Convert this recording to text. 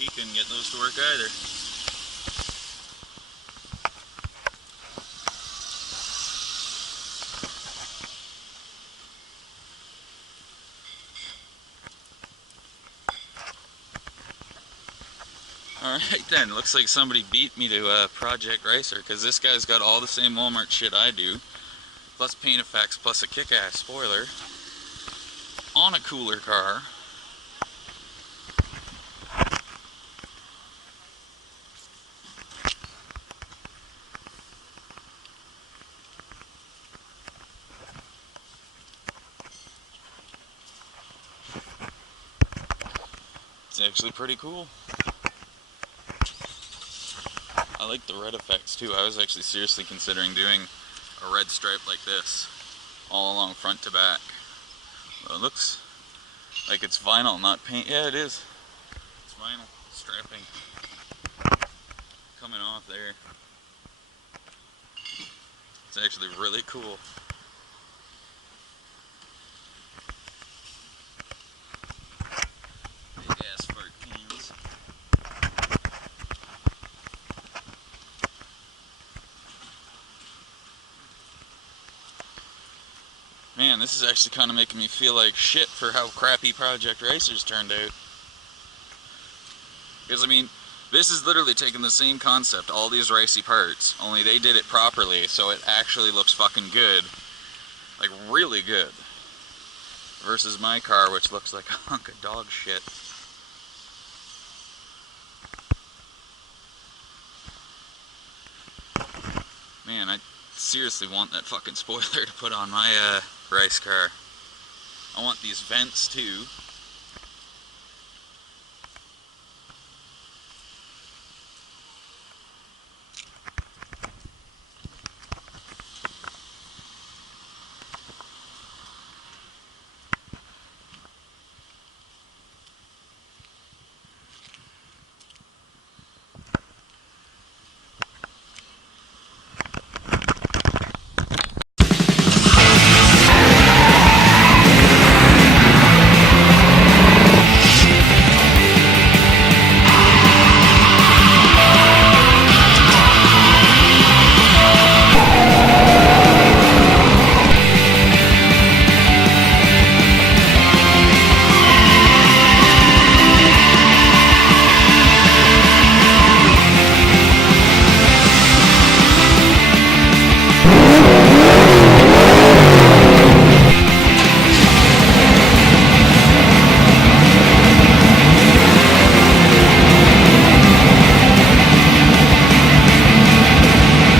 he couldn't get those to work either. Alright then, looks like somebody beat me to Project Racer, because this guy's got all the same Walmart shit I do, plus paint effects, plus a kick-ass spoiler, on a cooler car. It's actually pretty cool. I like the red effects too. I was actually seriously considering doing a red stripe like this, all along front to back. Well, it looks like it's vinyl, not paint. Yeah, it is. It's vinyl strapping coming off there. It's actually really cool. Big ass fart cans. Man, this is actually kind of making me feel like shit for how crappy Project Racers turned out. Because, I mean, this is literally taking the same concept, all these ricey parts, only they did it properly, so it actually looks fucking good. Like, really good. Versus my car, which looks like a hunk of dog shit. Man, I seriously want that fucking spoiler to put on my race car. I want these vents too.